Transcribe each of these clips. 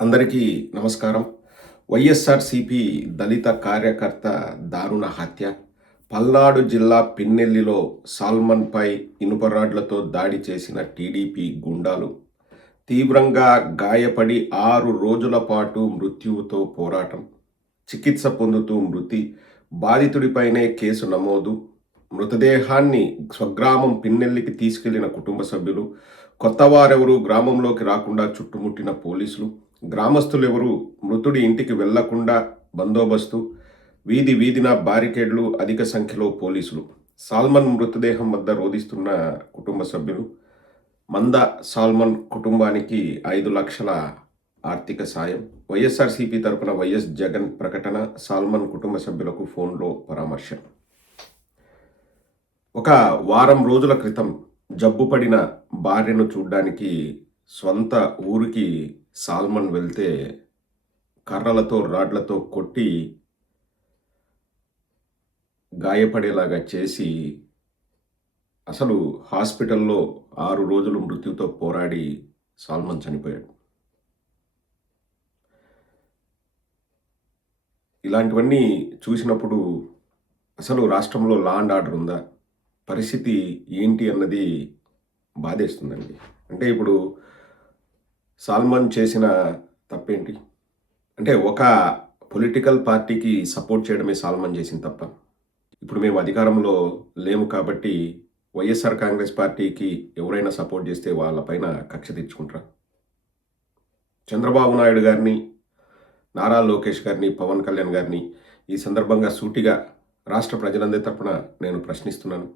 అందరికీ నమస్కారం. వైఎస్ఆర్సిపి దళిత కార్యకర్త దారుణ హత్య. పల్నాడు జిల్లా పిన్నెల్లిలో సాల్మన్పై ఇనుపరాడ్లతో దాడి చేసిన టీడీపీ గుండాలు. తీవ్రంగా గాయపడి ఆరు రోజుల పాటు మృత్యువుతో పోరాటం. చికిత్స పొందుతూ మృతి. బాధితుడిపైనే కేసు నమోదు. మృతదేహాన్ని స్వగ్రామం పిన్నెల్లికి తీసుకెళ్ళిన కుటుంబ సభ్యులు కొత్త వారెవరూ గ్రామంలోకి రాకుండా చుట్టుముట్టిన పోలీసులు. గ్రామస్తులెవరూ మృతుడి ఇంటికి వెళ్ళకుండా బందోబస్తు వీధి వీధిన బారికేడ్లు అధిక సంఖ్యలో పోలీసులు. సాల్మన్ మృతదేహం వద్ద రోధిస్తున్న కుటుంబ సభ్యులు మంద సాల్మన్ కుటుంబానికి ఐదు లక్షల ఆర్థిక సాయం. వైఎస్ఆర్సీపీ తరపున వైఎస్ జగన్ ప్రకటన సాల్మన్ కుటుంబ సభ్యులకు ఫోన్లో పరామర్శ. ఒక వారం రోజుల క్రితం జబ్బుపడిన భార్యను చూడ్డానికి స్వంత ఊరికి సాల్మన్ వెళ్తే కర్రలతో రాడ్లతో కొట్టి గాయపడేలాగా చేసి అసలు హాస్పిటల్లో ఆరు రోజులు మృత్యుతో పోరాడి సాల్మన్ చనిపోయాడు. ఇలాంటివన్నీ చూసినప్పుడు అసలు రాష్ట్రంలో లా అండ్ ఆర్డర్ ఉందా? పరిస్థితి ఏంటి అన్నది బాధేస్తుందండి. అంటే ఇప్పుడు సాల్మన్ చేసిన తప్పేంటి? అంటే ఒక పొలిటికల్ పార్టీకి సపోర్ట్ చేయడమే సాల్మన్ చేసిన తప్ప. ఇప్పుడు మేము అధికారంలో లేము కాబట్టి వైఎస్ఆర్ కాంగ్రెస్ పార్టీకి ఎవరైనా సపోర్ట్ చేస్తే వాళ్ళపైన కక్ష తీర్చుకుంటారా చంద్రబాబు నాయుడు గారిని నారా లోకేష్ గారిని పవన్ కళ్యాణ్ గారిని ఈ సందర్భంగా సూటిగా రాష్ట్ర ప్రజలందరి తరపున నేను ప్రశ్నిస్తున్నాను.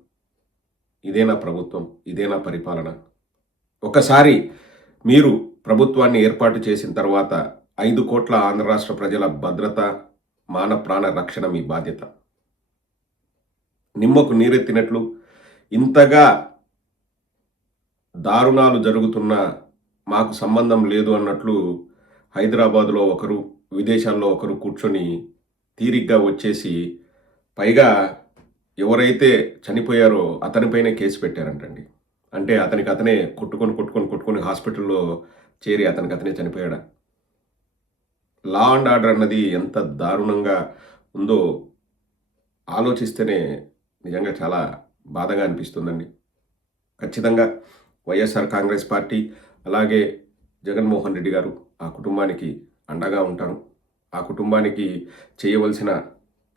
ఇదేనా ప్రభుత్వం ఇదే నా పరిపాలన. ఒకసారి మీరు ప్రభుత్వాన్ని ఏర్పాటు చేసిన తర్వాత ఐదు కోట్ల ఆంధ్ర రాష్ట్ర ప్రజల భద్రత మాన ప్రాణ రక్షణ మీ బాధ్యత. నిమ్మకు నీరెత్తినట్లు ఇంతగా దారుణాలు జరుగుతున్నా మాకు సంబంధం లేదు అన్నట్లు హైదరాబాదులో ఒకరు విదేశాల్లో ఒకరు కూర్చొని తీరిగ్గా వచ్చేసి పైగా ఎవరైతే చనిపోయారో అతనిపైనే కేసు పెట్టారంటండి. అంటే అతనికి అతనే కొట్టుకొని కొట్టుకొని కొట్టుకొని హాస్పిటల్లో చేరి అతనికి అతనే చనిపోయాడా? లా అండ్ ఆర్డర్ అన్నది ఎంత దారుణంగా ఉందో ఆలోచిస్తేనే నిజంగా చాలా బాధగా అనిపిస్తుందండి. ఖచ్చితంగా వైఎస్ఆర్ కాంగ్రెస్ పార్టీ అలాగే జగన్మోహన్ రెడ్డి గారు ఆ కుటుంబానికి అండగా ఉంటారు. ఆ కుటుంబానికి చేయవలసిన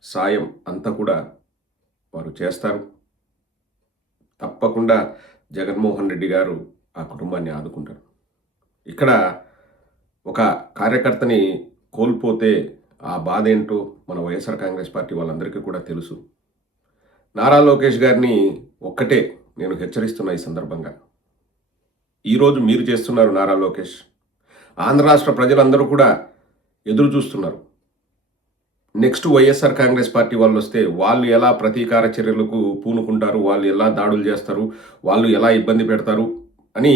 సాయం అంతా కూడా వారు చేస్తారు. తప్పకుండా జగన్మోహన్ రెడ్డి గారు ఆ కుటుంబాన్ని ఆదుకుంటారు. ఇక్కడ ఒక కార్యకర్తని కోల్పోతే ఆ బాధ ఏంటో మన వైఎస్ఆర్ కాంగ్రెస్ పార్టీ వాళ్ళందరికీ కూడా తెలుసు. నారా లోకేష్ గారిని ఒక్కటే నేను హెచ్చరిస్తున్నా ఈ సందర్భంగా. ఈరోజు మీరు చేస్తున్నారు నారా లోకేష్. ఆంధ్ర రాష్ట్ర ప్రజలందరూ కూడా ఎదురు చూస్తున్నారు. నెక్స్ట్ వైఎస్ఆర్ కాంగ్రెస్ పార్టీ వాళ్ళు వస్తే వాళ్ళు ఎలా ప్రతీకార చర్యలకు పూనుకుంటారు వాళ్ళు ఎలా దాడులు చేస్తారు వాళ్ళు ఎలా ఇబ్బంది పెడతారు అని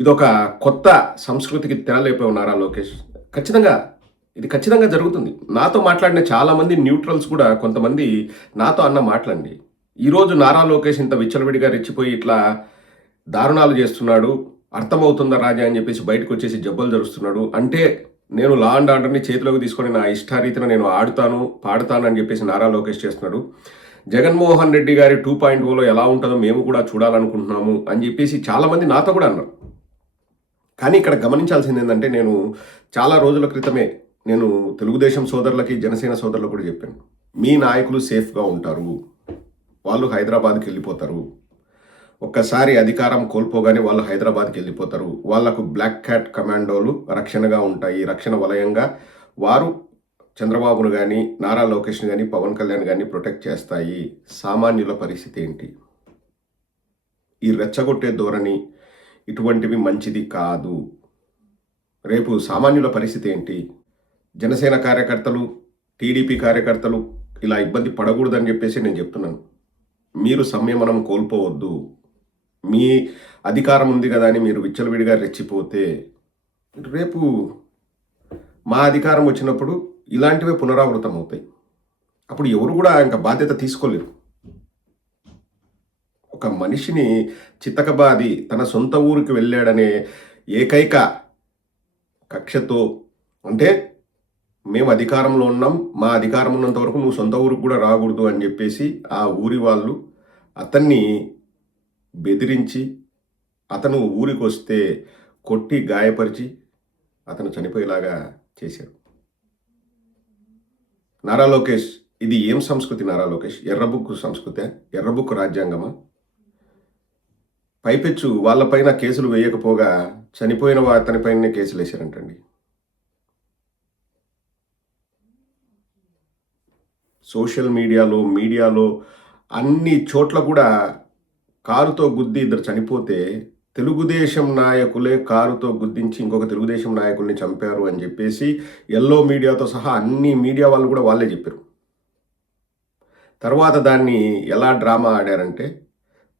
ఇదొక కొత్త సంస్కృతికి తెరలేపోయి ఉన్నారా లోకేష్? ఖచ్చితంగా. ఇది ఖచ్చితంగా జరుగుతుంది. నాతో మాట్లాడిన చాలామంది న్యూట్రల్స్ కూడా కొంతమంది నాతో అన్న మాట్లాడండి ఈరోజు నారా లోకేష్ ఇంత విచ్చలవిడిగా రెచ్చిపోయి ఇట్లా దారుణాలు చేస్తున్నాడు. అర్థమవుతుందా రాజా అని చెప్పేసి బయటకు వచ్చేసి జబ్బలు జరుస్తున్నాడు. అంటే నేను లా అండ్ ఆర్డర్ని చేతిలోకి తీసుకొని నా ఇష్టారీతిన నేను ఆడుతాను పాడుతాను అని చెప్పేసి నారా లోకేష్ చేస్తున్నాడు. జగన్మోహన్ రెడ్డి గారి టూ పాయింట్ ఓలో ఎలా ఉంటుందో మేము కూడా చూడాలనుకుంటున్నాము అని చెప్పేసి చాలామంది నాతో కూడా అన్నారు. కానీ ఇక్కడ గమనించాల్సింది ఏంటంటే నేను చాలా రోజుల క్రితమే నేను తెలుగుదేశం సోదరులకి జనసేన సోదరులకు కూడా చెప్పాను. మీ నాయకులు సేఫ్గా ఉంటారు. వాళ్ళు హైదరాబాద్కి వెళ్ళిపోతారు. ఒక్కసారి అధికారం కోల్పోగానే వాళ్ళు హైదరాబాద్కి వెళ్ళిపోతారు. వాళ్ళకు బ్లాక్ క్యాట్ కమాండోలు రక్షణగా ఉంటాయి. రక్షణ వలయంగా వారు చంద్రబాబును కానీ నారా లోకేష్ని కానీ పవన్ కళ్యాణ్ కానీ ప్రొటెక్ట్ చేస్తాయి. సామాన్యుల పరిస్థితి ఏంటి? ఈ రెచ్చగొట్టే ధోరణి ఇటువంటివి మంచిది కాదు. రేపు సామాన్యుల పరిస్థితి ఏంటి? జనసేన కార్యకర్తలు టీడీపీ కార్యకర్తలు ఇలా ఇబ్బంది పడకూడదని చెప్పేసి నేను చెప్తున్నాను. మీరు సంయమనం కోల్పోవద్దు. మీ అధికారం ఉంది కదా అని మీరు విచ్చలవిడిగా రెచ్చిపోతే రేపు మా అధికారం వచ్చినప్పుడు ఇలాంటివే పునరావృతం అవుతాయి అప్పుడు ఎవరు కూడా ఇంకా బాధ్యత తీసుకోలేరు. ఒక మనిషిని చితకబాది తన సొంత ఊరికి వెళ్ళాడనే ఏకైక కక్షతో అంటే మేము అధికారంలో ఉన్నాం మా అధికారం ఉన్నంత వరకు నువ్వు సొంత ఊరికి కూడా రాకూడదు అని చెప్పేసి ఆ ఊరి వాళ్ళు అతన్ని బెదిరించి అతను ఊరికి వస్తే కొట్టి గాయపరిచి అతను చనిపోయేలాగా చేశారు. నారా లోకేష్ ఇది ఏం సంస్కృతి నారా లోకేష్? ఎర్రబుక్కు సంస్కృతే ఎర్రబుక్కు రాజ్యాంగమా? పైపెచ్చు వాళ్ళపైన కేసులు వేయకపోగా చనిపోయిన వా- అతనిపైనే కేసులు వేశారంటండి. సోషల్ మీడియాలో మీడియాలో అన్ని చోట్ల కూడా కారుతో గుద్ది ఇద్దరు చనిపోతే తెలుగుదేశం నాయకులే కారుతో గుద్దించి ఇంకొక తెలుగుదేశం నాయకుల్ని చంపారు అని చెప్పేసి ఎల్లో మీడియాతో సహా అన్ని మీడియా వాళ్ళు కూడా వాళ్ళే చెప్పారు. తర్వాత దాన్ని ఎలా డ్రామా ఆడారంటే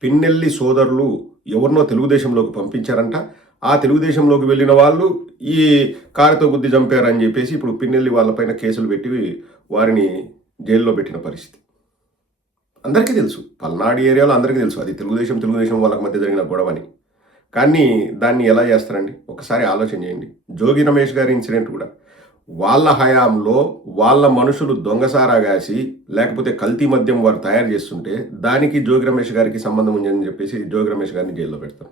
పిన్నెల్లి సోదరులు ఎవరినో తెలుగుదేశంలోకి పంపించారంట. ఆ తెలుగుదేశంలోకి వెళ్ళిన వాళ్ళు ఈ కారుతో గుద్ది చంపారని చెప్పేసి ఇప్పుడు పిన్నెల్లి వాళ్ళపైన కేసులు పెట్టి వారిని జైల్లో పెట్టిన పరిస్థితి. అందరికీ తెలుసు. పల్నాడు ఏరియాలో అందరికీ తెలుసు. అది తెలుగుదేశం తెలుగుదేశం వాళ్ళకి మధ్య జరిగిన గొడవని కానీ దాన్ని ఎలా చేస్తారండి? ఒకసారి ఆలోచన చేయండి. జోగి రమేష్ గారి ఇన్సిడెంట్ కూడా. వాళ్ళ హయాంలో వాళ్ళ మనుషులు దొంగసారా కాసి లేకపోతే కల్తీ మద్యం వారు తయారు చేస్తుంటే దానికి జోగి రమేష్ గారికి సంబంధం ఉందని చెప్పేసి జోగి రమేష్ గారిని జైల్లో పెడతారు.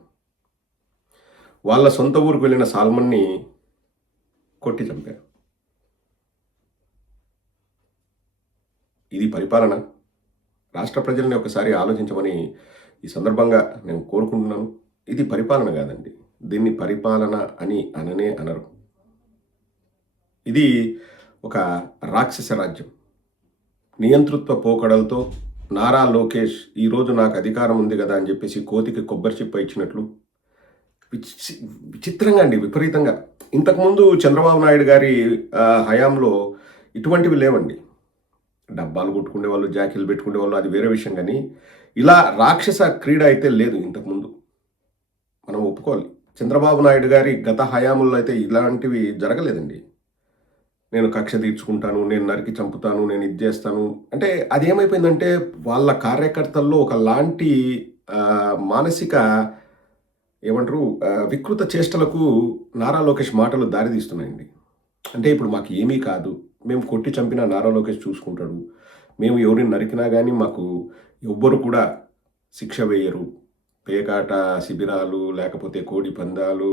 వాళ్ళ సొంత ఊరికి వెళ్ళిన సాల్మన్ని కొట్టి చంపారు. ఇది పరిపాలన. రాష్ట్ర ప్రజల్ని ఒకసారి ఆలోచించమని ఈ సందర్భంగా నేను కోరుకుంటున్నాను. ఇది పరిపాలన కాదండి. దీన్ని పరిపాలన అని అననే అనరు. ఇది ఒక రాక్షస రాజ్యం. నియంతృత్వ పోకడలతో నారా లోకేష్ ఈరోజు నాకు అధికారం ఉంది కదా అని చెప్పేసి కోతికి కొబ్బరి చిప్ప ఇచ్చినట్లు విచి- విచిత్రంగా అండి విపరీతంగా. ఇంతకుముందు చంద్రబాబు నాయుడు గారి హయాంలో ఇటువంటివి లేవండి. డబ్బాలు కొట్టుకునే వాళ్ళు జాకీలు పెట్టుకునే వాళ్ళు అది వేరే విషయం కానీ ఇలా రాక్షస క్రీడ అయితే లేదు ఇంతకుముందు మనం ఒప్పుకోవాలి. చంద్రబాబు నాయుడు గారి గత హయాంలో అయితే ఇలాంటివి జరగలేదండి. నేను కక్ష తీర్చుకుంటాను నేను నరికి చంపుతాను నేను ఇది చేస్తాను. అంటే అది ఏమైపోయిందంటే వాళ్ళ కార్యకర్తల్లో ఒకలాంటి లాంటి మానసిక ఏమంటారు వికృత చేష్టలకు నారా లోకేష్ మాటలు దారితీస్తున్నాయండి అంటే ఇప్పుడు మాకు ఏమీ కాదు. మేము కొట్టి చంపిన నారా లోకేష్ చూసుకుంటాడు. మేము ఎవరిని నరికినా కానీ మాకు ఎవ్వరు కూడా శిక్ష వేయరు. పేకాట శిబిరాలు లేకపోతే కోడి పందాలు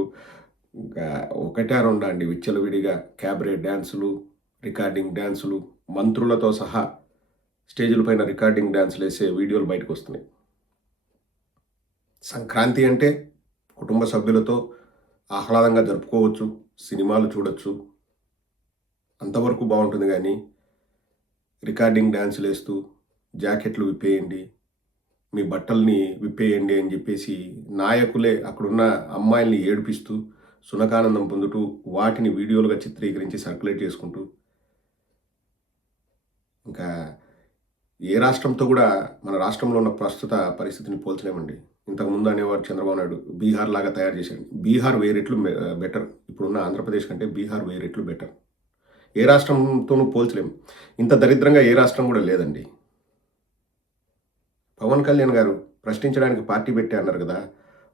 ఇంకా ఒకటే రెండా అండి విచ్చలవిడిగా క్యాబరే డ్యాన్సులు రికార్డింగ్ డ్యాన్సులు మంత్రులతో సహా స్టేజీల పైన రికార్డింగ్ డ్యాన్సులు వేసే వీడియోలు బయటకు వస్తున్నాయి సంక్రాంతి అంటే కుటుంబ సభ్యులతో ఆహ్లాదంగా జరుపుకోవచ్చు సినిమాలు చూడొచ్చు అంతవరకు బాగుంటుంది కానీ రికార్డింగ్ డ్యాన్సులు వేస్తూ జాకెట్లు విప్పేయండి మీ బట్టల్ని విప్పేయండి అని చెప్పేసి నాయకులే అక్కడున్న అమ్మాయిల్ని ఏడిపిస్తూ సునకానందం పొందుతూ వాటిని వీడియోలుగా చిత్రీకరించి సర్క్యులేట్ చేసుకుంటూ ఇంకా ఏ రాష్ట్రంతో కూడా మన రాష్ట్రంలో ఉన్న ప్రస్తుత పరిస్థితిని పోల్చలేమండి. ఇంతకుముందు అనేవారు చంద్రబాబు నాయుడు బీహార్ లాగా తయారు చేశాడు. బీహార్ వేరెట్లు బెటర్. ఇప్పుడున్న ఆంధ్రప్రదేశ్ కంటే బీహార్ వేరెట్లు బెటర్. ఏ రాష్ట్రంతోనూ పోల్చలేము ఇంత దరిద్రంగా ఏ రాష్ట్రం కూడా లేదండి. పవన్ కళ్యాణ్ గారు ప్రశ్నించడానికి పార్టీ పెట్టి అన్నారు కదా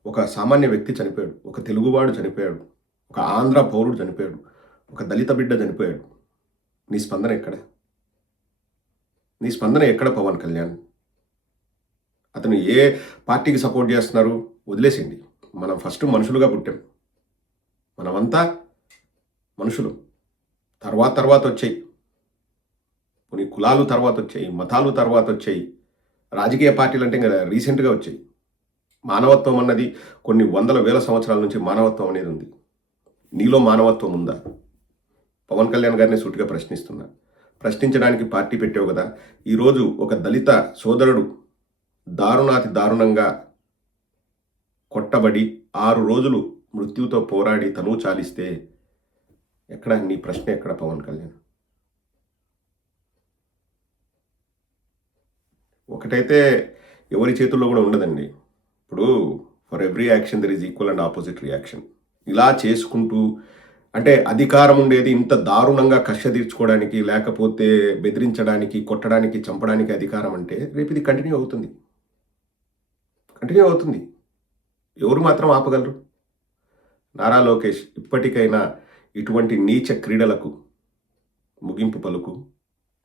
ఒక సామాన్య వ్యక్తి చనిపోయాడు ఒక తెలుగువాడు చనిపోయాడు ఒక ఆంధ్ర పౌరుడు చనిపోయాడు ఒక దళిత బిడ్డ చనిపోయాడు. నీ స్పందన ఎక్కడ? నీ స్పందన ఎక్కడ పవన్ కళ్యాణ్? అతను ఏ పార్టీకి సపోర్ట్ చేస్తున్నారు? వదిలేసింది మనం ఫస్ట్ మనుషులుగా పుట్టాం. మనమంతా మనుషులు. తర్వాత తర్వాత వచ్చాయి. కొన్ని కులాలు తర్వాత వచ్చాయి మతాలు తర్వాత వచ్చాయి. రాజకీయ పార్టీలు అంటే ఇంకా రీసెంట్గా వచ్చాయి. మానవత్వం అన్నది కొన్ని వందల వేల సంవత్సరాల నుంచి మానవత్వం అనేది ఉంది. నీలో మానవత్వం ఉందా? పవన్ కళ్యాణ్ గారిని సూటిగా ప్రశ్నిస్తున్నా. ప్రశ్నించడానికి పార్టీ పెట్టావు కదా ఈరోజు ఒక దళిత సోదరుడు దారుణాతి దారుణంగా కొట్టబడి ఆరు రోజులు మృత్యుతో పోరాడి తను చాలిస్తే ఎక్కడ నీ ప్రశ్న ఎక్కడ పవన్ కళ్యాణ్? ఒకటైతే ఎవరి చేతుల్లో కూడా ఉండదండి. ఇప్పుడు for every action there is equal and opposite reaction ఇలా చేసుకుంటూ అంటే అధికారం ఉండేది ఇంత దారుణంగా కక్ష తీర్చుకోవడానికి లేకపోతే బెదిరించడానికి కొట్టడానికి చంపడానికి అధికారం అంటే రేపు ఇది కంటిన్యూ అవుతుంది. కంటిన్యూ అవుతుంది. ఎవరు మాత్రం ఆపగలరు? నారా లోకేష్ ఇప్పటికైనా ఇటువంటి నీచ క్రీడలకు ముగింపు పలుకు.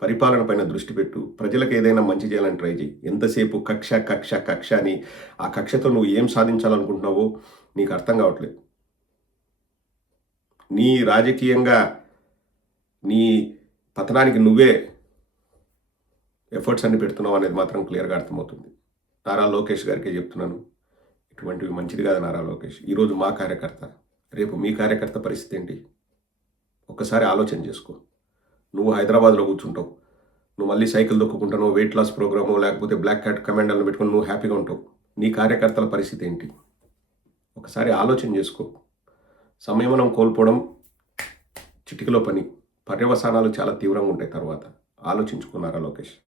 పరిపాలన పైన దృష్టి పెట్టు. ప్రజలకు ఏదైనా మంచి చేయాలని ట్రై చేయి ఎంతసేపు కక్ష కక్ష కక్ష అని ఆ కక్షతో నువ్వు ఏం సాధించాలనుకుంటున్నావో నీకు అర్థం కావట్లేదు. నీ రాజకీయంగా నీ పతనానికి నువ్వే ఎఫర్ట్స్ అన్ని పెడుతున్నావు అనేది మాత్రం క్లియర్గా అర్థమవుతుంది. నారా లోకేష్ గారికే చెప్తున్నాను. ఇటువంటివి మంచిది కాదు నారా లోకేష్. ఈరోజు మా కార్యకర్త రేపు మీ కార్యకర్త పరిస్థితి ఏంటి? ఒక్కసారి ఆలోచన చేసుకో. నువ్వు హైదరాబాద్లో కూర్చుంటావు. నువ్వు మళ్ళీ సైకిల్ దొక్కుంటావు వెయిట్ లాస్ ప్రోగ్రామో లేకపోతే బ్లాక్ క్యాట్ కమాండర్లు పెట్టుకుని నువ్వు హ్యాపీగా ఉంటావు. నీ కార్యకర్తల పరిస్థితి ఏంటి? ఒకసారి ఆలోచన చేసుకో. సంయమనం కోల్పోవడం చిటికలో పని. పర్యవసానాలు చాలా తీవ్రంగా ఉంటాయి తర్వాత. ఆలోచించుకున్నారా లోకేష్.